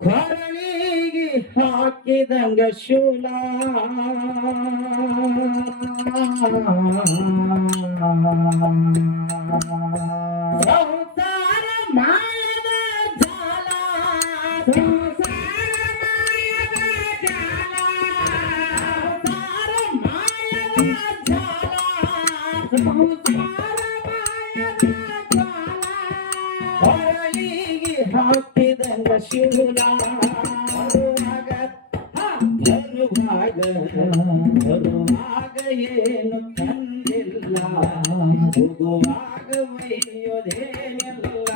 ಕೊರಳಿಗೆ ಹಾಕಿದಂಗ ಶೂಲ ಸಂಸಾರ ಮಾಯದ ಜಾಲ ಸಂಸಾರ ಮಾಯದ ಜಾಲ ಸಂಸಾರ ಮಾಯದ ಜಾಲ ಸಂಸಾರ ಮಾಯದ ಜಾಲ ಕೊರಳಿಗೆ ಹಾಕಿದಂಗ ಶೂಲ ಬರುವಾಗ ಏನು ತಂದಿಲ್ಲ ಹೋಗುವಾಗ ಒಯ್ಯೋದೇನಿಲ್ಲ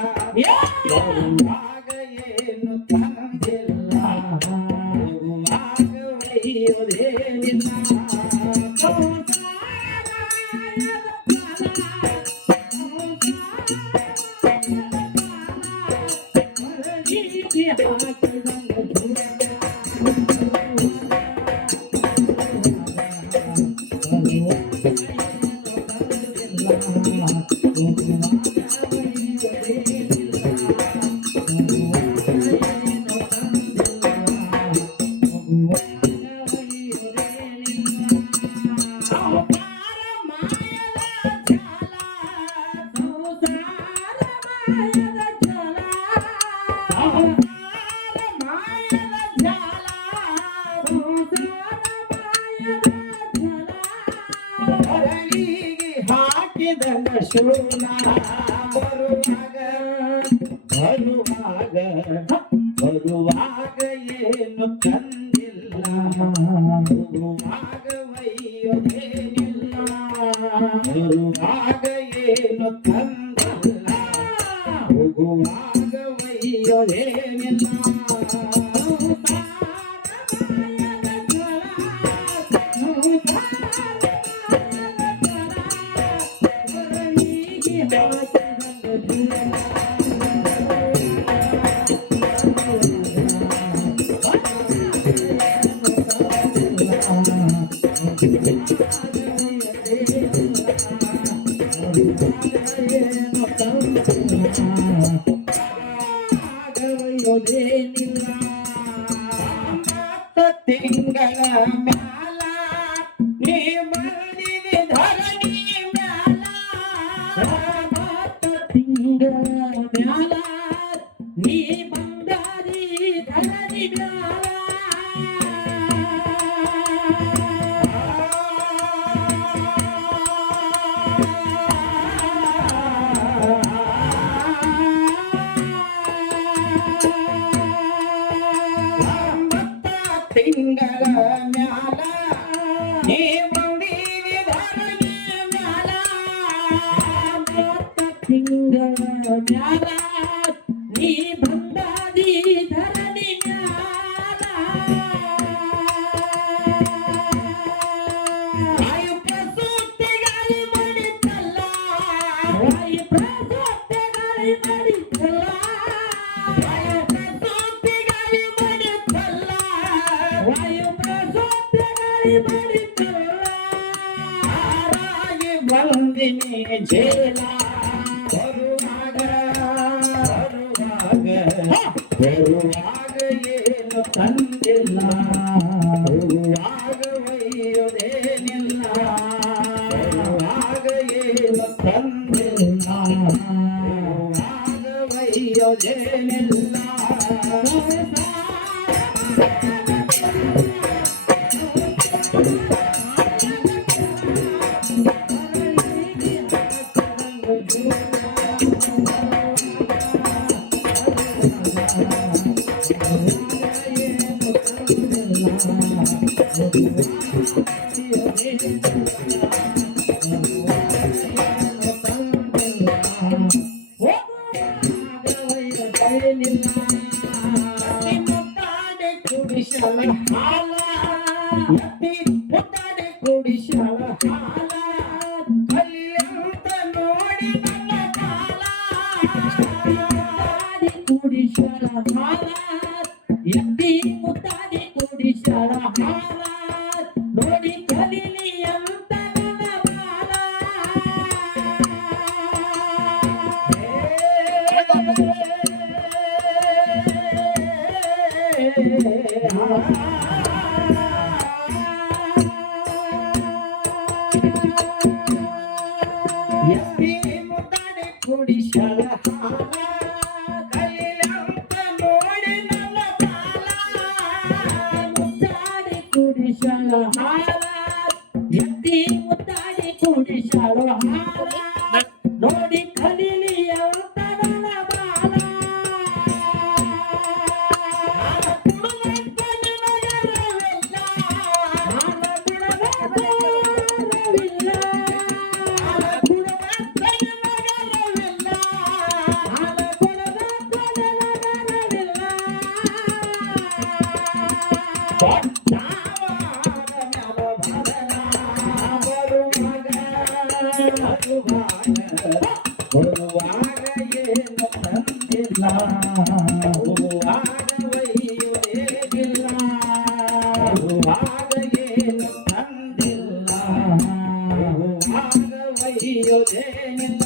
ಬರುವಾಗ ಏನು ತಂದಿಲ್ಲ ಹೋಗುವಾಗ ಒಯ್ಯೋದೇನಿಲ್ಲ ಹಾಕಿದಂಗ ಶೂಲ ಬರುವಾಗ ಬರುವಾಗ ಬರುವಾಗ ಏನು ತಂದಿಲ್ಲ ಹೋಗುವಾಗ ಒಯ್ಯೋದೇನಿಲ್ಲ ಬರುವಾಗ ಏನು ತಂದಿಲ್ಲ ಹೋಗುವಾಗ ಒಯ್ಯೋದೇನಿಲ್ಲ ತಿಂಗಳ ಮ್ಯಾಲ ನೀ ಬಂದಿದೆ ಧರಣಿ ಮ್ಯಾಲ ತಿಂಗಳ ಮ್ಯಾಲ ನೀ ಬಂದಾರಿ ಧರಣಿ ಮ್ಯಾಲ ತಿಂಗಳ ಮ್ಯಾಲ ನೀ ಬಂದಿದೆ ಧರಣಿ ಮ್ಯಾಲ ತಿಂಗಳ ಮ್ಯಾಲ ನೀ ಬಂದಾದಿ ಧರಣಿ ಮ್ಯಾಲ ವಾಯು ಪ್ರಸೂತಿ ಗಾಳಿ ಮಾಡಿತಲ್ಲ ವಾಯು ಪ್ರಸೂತಿ ಗಾಳಿ ಮಾಡಿತಲ್ಲ ವಾಯು ಪ್ರಸೂತಿ ಗಾಳಿ ಮಾಡಿತಲ್ಲ ವಾಯು ಪ್ರಸೂತಿ ಗಾಳಿ ಮಾಡಿತಲ್ಲ ಆರಾಗಿ ಬಂದಿನಿ ಜೇಲ ಬರುವಾಗ ಏನು ತಂದಿಲ್ಲ ಹೋಗುವಾಗ ಒಯ್ಯೋದೇನಿಲ್ಲ ಬರುವಾಗ ಏನು ತಂದಿಲ್ಲ ಹೋಗುವಾಗ ಒಯ್ಯೋದೇನಿಲ್ಲ ನೋಡಿ ಕಲಿಲಿ ಅಂತ ಹಾಡು ಹಾಡ ನೋಡಿ ಕಲಿಲಿ ಅವತರನ ಬಾಲ ಬರುವಾಗ ಏನು ತಂದಿಲ್ಲ ಬರುವಾಗ ಒಯ್ಯುವುದೇನಿಲ್ಲ ಬರುವಾಗ ಏನು ತಂದಿಲ್ಲ ಬರುವಾಗ ಒಯ್ಯುವುದೇನಿಲ್ಲ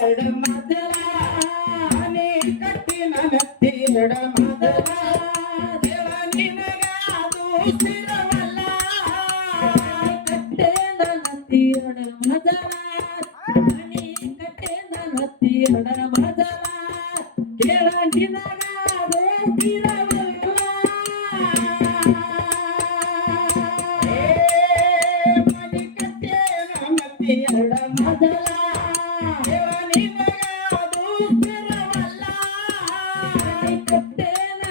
ಎಡ ಮದಲ ನೀ ಕಟ್ಟಿನ ಎಡ ಮದಲ ದೇವ ನಿನಗಾದು ಸ್ಥಿರವಲ್ಲ ಕಟ್ಟೆ ನತ್ತಿಯಡ ಮದಲ ನೀ ಕಟ್ಟೆ ನತ್ತಿಯಡ ಮದಲ ಕೇಳ ನಿನಗಾದು ಸ್ಥಿರವಲ್ಲ ಮನಿ ಕಟ್ಟೆ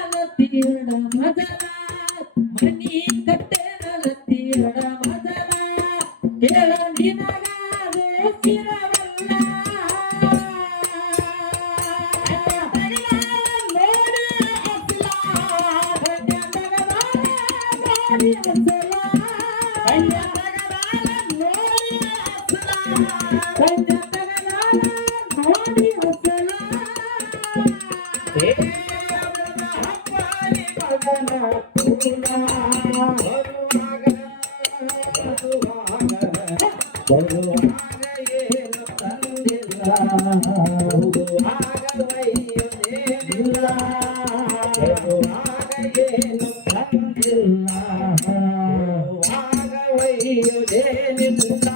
ನತ್ತಿಯಡ ಮದಲ ಮನಿ ಕಟ್ಟೆನ ತೀರ ಮದಲ ಕೇಳ ನಿನಗಾದು ಸ್ಥಿರವಲ್ಲ ಬರುವಾಗ ಏನು ತಂದಿಲ್ಲ ಬರುವಾಗ ಒಯ್ಯುವುದೇನಿಲ್ಲ ಬರುವಾಗ ಏನು ತಂದಿಲ್ಲ ಬರುವಾಗ ಒಯ್ಯುವುದೇನಿಲ್ಲ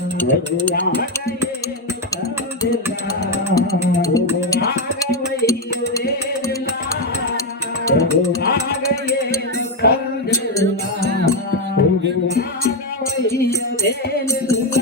ಬರುವಾಗ ಏನು ತಂದಿಲ್ಲ ಹೋಗುವಾಗವಯ್ಯುವುದೇನಿಲ್ಲ ಹೋಗುವಾಗ ಏನು ತಂದಿಲ್ಲ ಹೋಗುವಾಗವಯ್ಯುವುದೇನಿಲ್ಲ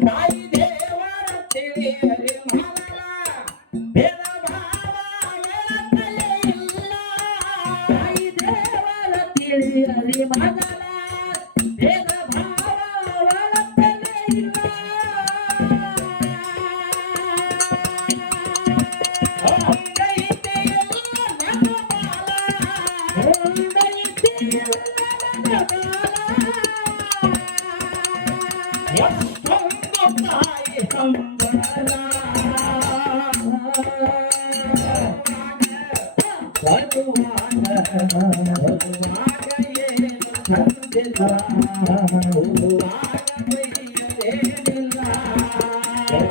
ತಾಯಿ ದೇವರ ತಿಳಿಯರಿ ಮಗನ ಭೇದ ಭಾವ ಎಳಕಲೇ ಇಲ್ಲ ತಾಯಿ ದೇವರ ತಿಳಿಯರಿ ಮಗನ ಭೇದ ಭಾವ ಎಳಕಲೇ ಇಲ್ಲ ಹೊಂದೈತೆ ಎಲ್ಲ ನನ್ನ ಬಾಲ ಹೊಂದೈತೆ ಎಲ್ಲ ನನ್ನ ಬಾಲ ಎಷ್ಟೊಂದು ತಾಯಿ ಹಂಬಲ ಬರುವಾಗ ಏನು ತಂದಿಲ್ಲ ಹೋಗುವಾಗ ಬೈಯದೇನಿಲ್ಲ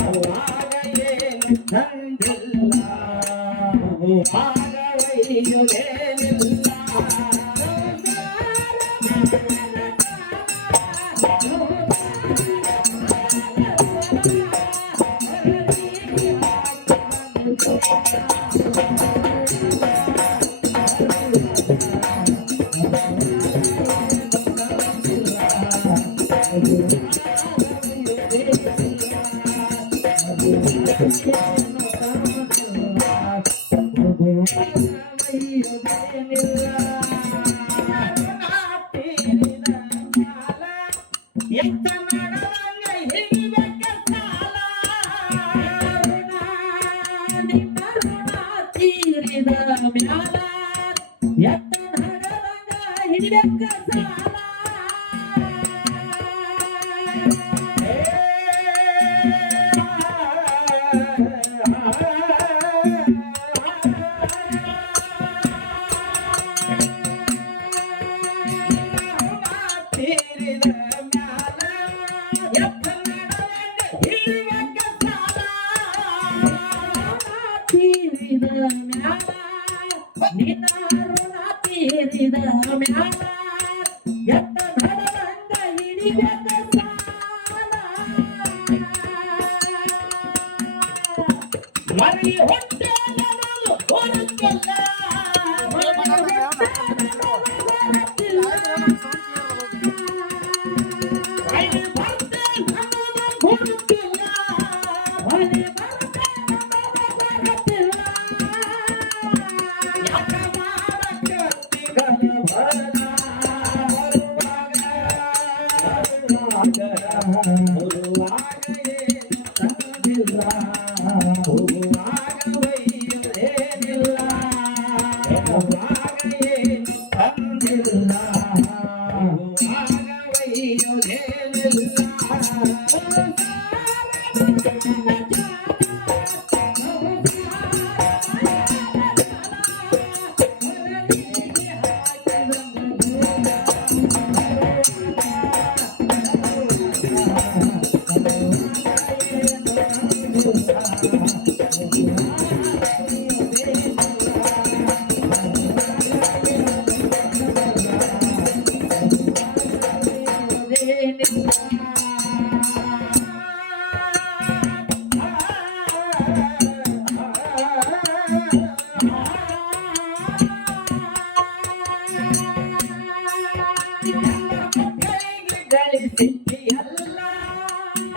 ಬರುವಾಗ ಏನು ತಂದಿಲ್ಲ ಹೋಗುವಾಗ ಬೈಯದೇನಿಲ್ಲ ಮರಿ ಹೊಟ್ಟೆ ಮಕ್ಕಳಿಗೆ ಗಳಿಸಿದ್ದೀಯಲ್ಲ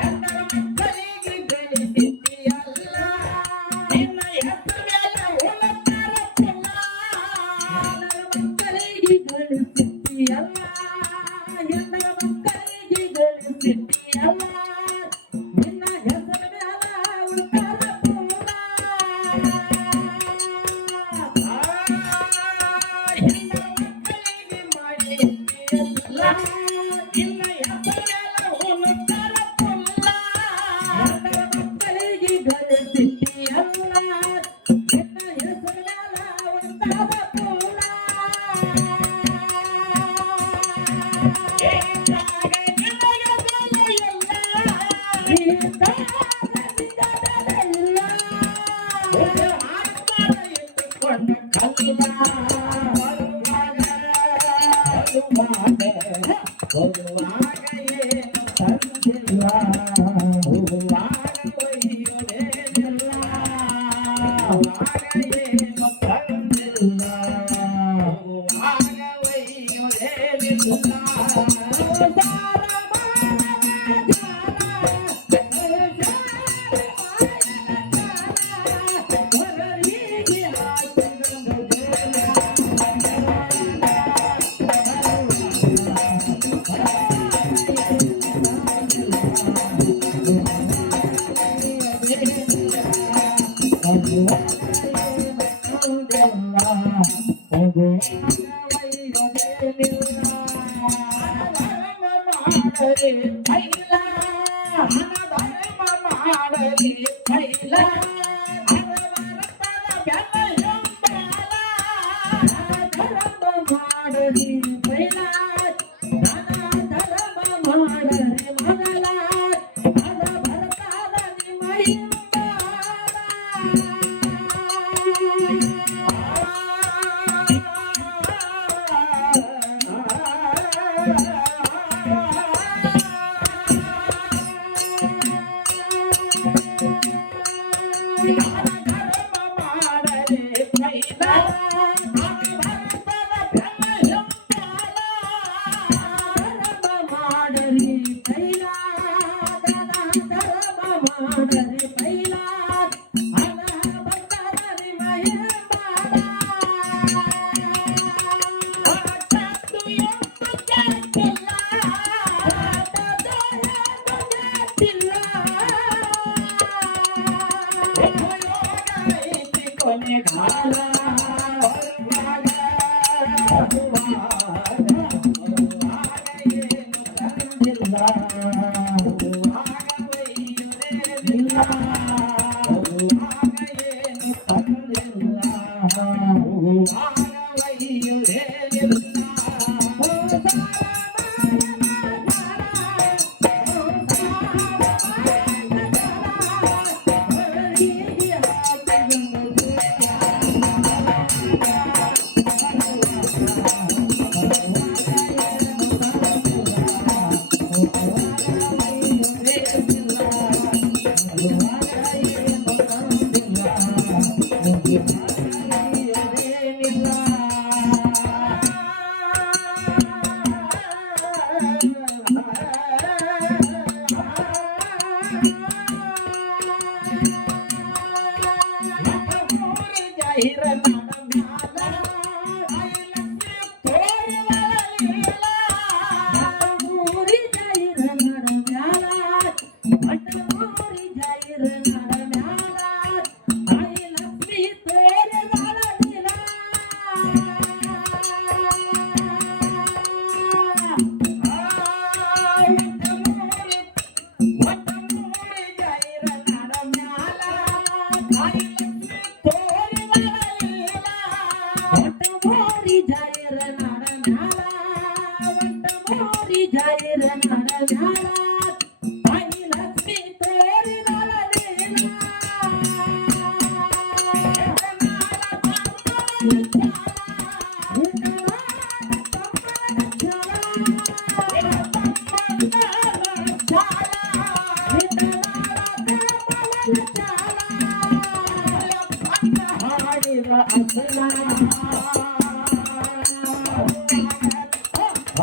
ಎಲ್ಲರ ಮಕ್ಕಳಿಗೆ ಗಳಿಸಿದ್ದೀಯಲ್ಲ ನಿನ್ನ ಹೆಸರು ಉಳತಾರ ಪುಲ್ಲ ಎಲ್ಲರ ಮಕ್ಕಳಿಗೆ ಗಳಿಸಿದ್ದೀಯಲ್ಲ ಎಲ್ಲರ ಮಕ್ಕಳಿಗೆ ಗಳಿಸಿದ್ದೀಯಲ್ಲ ನಿನ್ನ ಹೆಸರು ಉಳತಾರ ಪುಲ್ಲ ಎಲ್ಲರ ಮಕ್ಕಳಿಗೆ ಮಾಡಿದ್ದೀಯಲ್ಲ ನಿನ್ನ ಹೆಸರು ಉಳತಾರ ಪುಲ್ಲ ಎಲ್ಲರ ಮಕ್ಕಳಿಗೆ ಗಳಿಸಿದ್ದೀಯಲ್ಲ ನಿನ್ನ ಹೆಸರು ಉಳತಾರ ಪುಲ್ಲ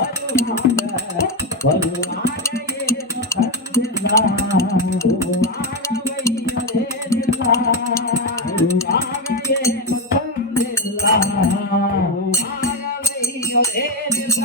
Hare ಬರುವಾಗ ಏನು ತಂದಿಲ್ಲ ಹೋಗುವಾಗ ಒಯ್ಯಲೇನಿಲ್ಲ ಬರುವಾಗ ಏನು ತಂದಿಲ್ಲ ಹೋಗುವಾಗ ಒಯ್ಯಲೇನಿಲ್ಲ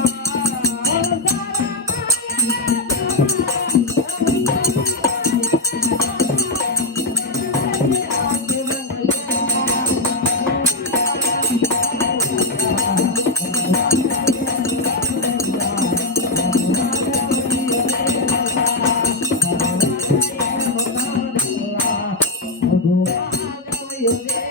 you